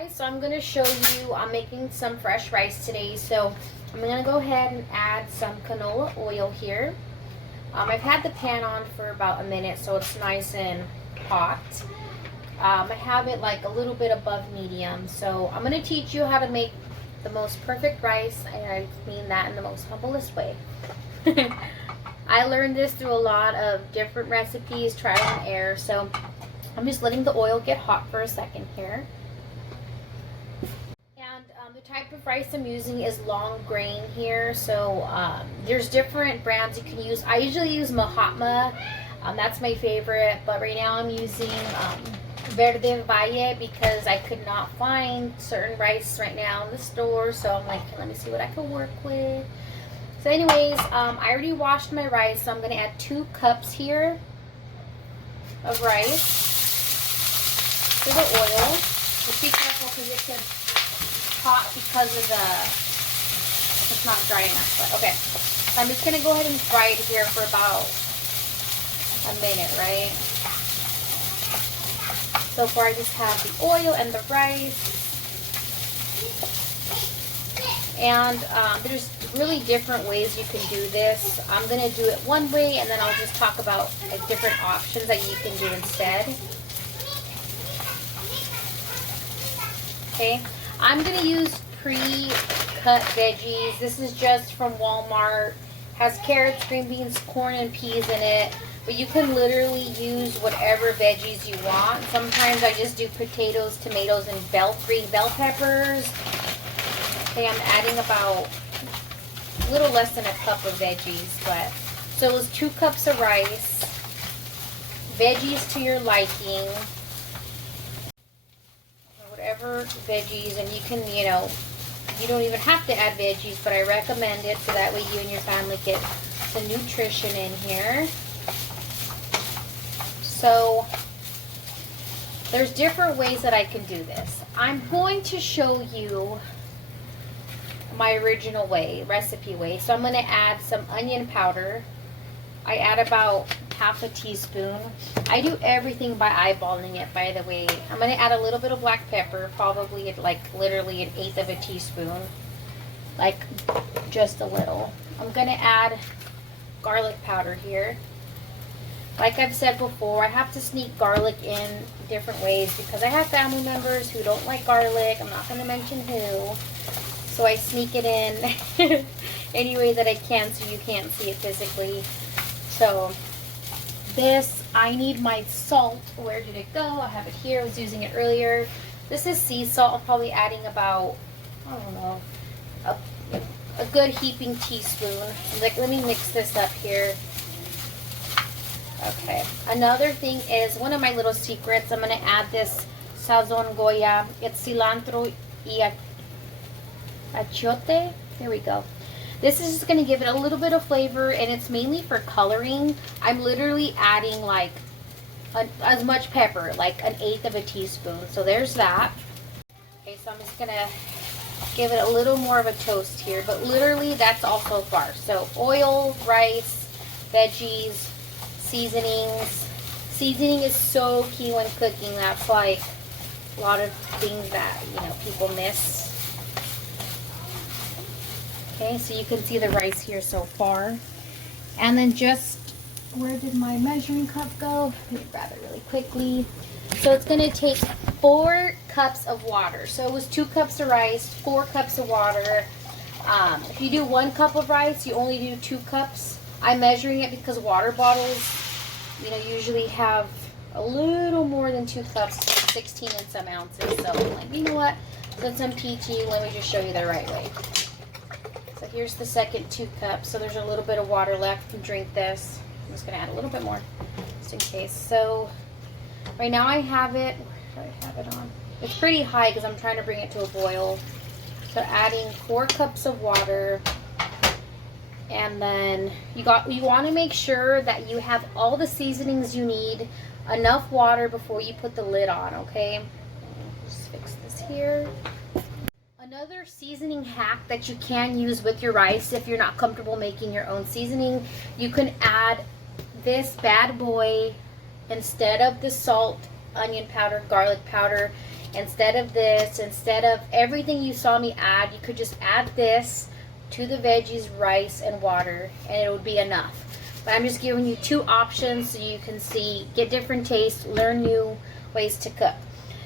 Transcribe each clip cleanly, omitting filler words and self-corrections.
Guys, so I'm going to show you, I'm making some fresh rice today. So I'm going to go ahead and add some canola oil here. I've had the pan on for about a minute, so it's nice and hot. I have it like a little bit above medium. So I'm going to teach you how to make the most perfect rice, and I mean that in the most humblest way. I learned this through a lot of different recipes, trial and error. So I'm just letting the oil get hot for a second here. And the type of rice I'm using is long grain here. So there's different brands you can use. I usually use Mahatma. That's my favorite. But right now I'm using Verde Valle because I could not find certain rice right now in the store. So I'm like, let me see what I can work with. So anyways, I already washed my rice. So I'm going to add 2 cups here of rice to the oil. Just be careful because it can hot because of it's not dry enough. But okay, so I'm just gonna go ahead and fry it here for about a minute, right? So far I just have the oil and the rice, and there's really different ways you can do this. I'm gonna do it one way, and then I'll just talk about like different options that you can do instead. Okay, I'm going to use pre-cut veggies. This is just from Walmart. Has carrots, green beans, corn, and peas in it. But you can literally use whatever veggies you want. Sometimes I just do potatoes, tomatoes, and green bell peppers. Okay, I'm adding about a little less than a cup of veggies. So it was 2 cups of rice. Veggies to your liking. Whatever veggies, and you can, you don't even have to add veggies, but I recommend it so that way you and your family get some nutrition in here. So there's different ways that I can do this. I'm going to show you my original way, recipe way. So I'm going to add some onion powder. I add about half a teaspoon. I do everything by eyeballing it, by the way. I'm going to add a little bit of black pepper, probably like literally 1/8 of a teaspoon. Like just a little. I'm going to add garlic powder here. Like I've said before, I have to sneak garlic in different ways because I have family members who don't like garlic. I'm not going to mention who. So I sneak it in any way that I can so you can't see it physically. So this, I need my salt. Where did it go? I have it here. I was using it earlier. This is sea salt. I'm probably adding about, I don't know, a good heaping teaspoon. Like, let me mix this up here. Okay. Another thing is, one of my little secrets, I'm going to add this Sazon Goya. It's cilantro y achiote. There we go. This is just going to give it a little bit of flavor, and it's mainly for coloring. I'm literally adding like as much pepper, like 1/8 of a teaspoon. So there's that. Okay, so I'm just going to give it a little more of a toast here, but literally that's all so far. So oil, rice, veggies, seasonings. Seasoning is so key when cooking. That's like a lot of things that, people miss. Okay, so you can see the rice here so far. And then just, where did my measuring cup go? Let me grab it really quickly. So it's going to take 4 cups of water. So it was 2 cups of rice, 4 cups of water. If you do 1 cup of rice, you only do 2 cups. I'm measuring it because water bottles, usually have a little more than 2 cups, 16 and some ounces. So I'm like, you know what? Since I'm teaching you, let me just show you the right way. So here's the second 2 cups. So there's a little bit of water left. You can drink this. I'm just going to add a little bit more just in case. So right now I have it, where do I have it on? It's pretty high because I'm trying to bring it to a boil. So adding 4 cups of water. And then you want to make sure that you have all the seasonings you need, enough water before you put the lid on, okay? Just fix this here. Another seasoning hack that you can use with your rice if you're not comfortable making your own seasoning, you can add this bad boy instead of the salt, onion powder, garlic powder. Instead of this, instead of everything you saw me add, you could just add this to the veggies, rice, and water, and it would be enough. But I'm just giving you 2 options so you can see, get different tastes, learn new ways to cook.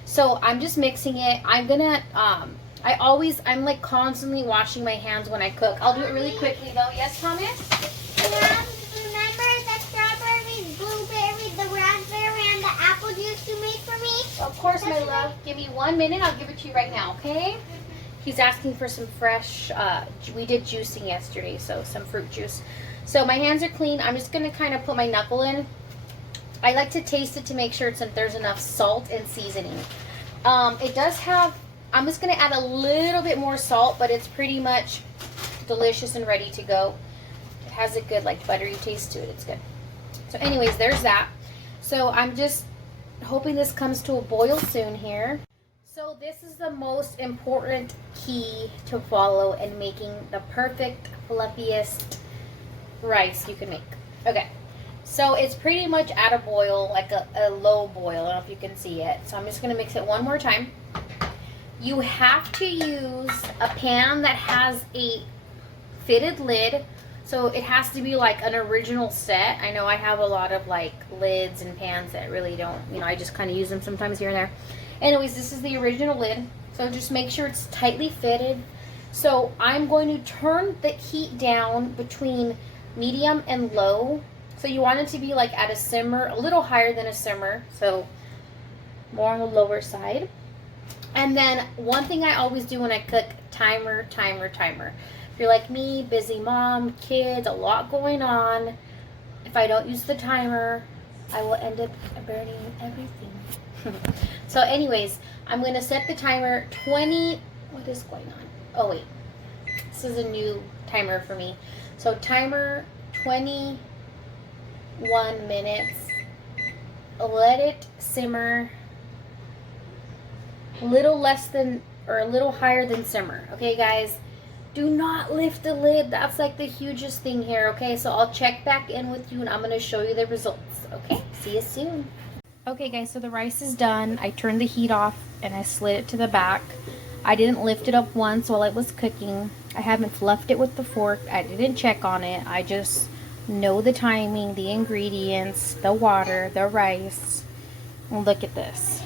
So I'm just mixing it. I'm gonna, I'm like constantly washing my hands when I cook. I'll do it really quickly though. Yes, Thomas? Remember the strawberries, blueberries, the raspberry, and the apple juice you made for me? Of course, my love. Give me 1 minute. I'll give it to you right now, okay? He's asking for some fresh, we did juicing yesterday, so some fruit juice. So my hands are clean. I'm just going to kind of put my knuckle in. I like to taste it to make sure there's enough salt and seasoning. It does have, I'm just going to add a little bit more salt, but it's pretty much delicious and ready to go. It has a good, like, buttery taste to it. It's good. So anyways, there's that. So I'm just hoping this comes to a boil soon here. So this is the most important key to follow in making the perfect, fluffiest rice you can make. Okay, so it's pretty much at a boil, like a low boil. I don't know if you can see it. So I'm just gonna mix it one more time. You have to use a pan that has a fitted lid. So it has to be like an original set. I know I have a lot of like lids and pans that really don't, I just kind of use them sometimes here and there. Anyways, this is the original lid. So just make sure it's tightly fitted. So I'm going to turn the heat down between medium and low. So you want it to be like at a simmer, a little higher than a simmer. So more on the lower side. And then one thing I always do when I cook, timer, timer, timer. If you're like me, busy mom, kids, a lot going on, if I don't use the timer, I will end up burning everything. So anyways, I'm going to set the timer 20, what is going on? Oh wait, this is a new timer for me. So timer 21 minutes. Let it simmer a little less than, or a little higher than simmer. Okay guys, do not lift the lid. That's like the hugest thing here. Okay, so I'll check back in with you and I'm going to show you the results. Okay, see you soon. Okay guys, so the rice is done. I turned the heat off and I slid it to the back. I didn't lift it up once while it was cooking. I haven't fluffed it with the fork. I didn't check on it. I just know the timing, the ingredients, the water, the rice. And look at this.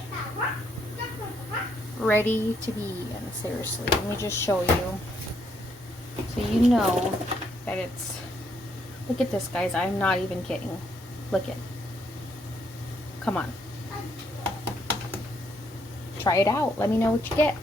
Ready to be eaten. Seriously, let me just show you. So you know that it's, look at this guys, I'm not even kidding. Look it. Come on. Try it out. Let me know what you get.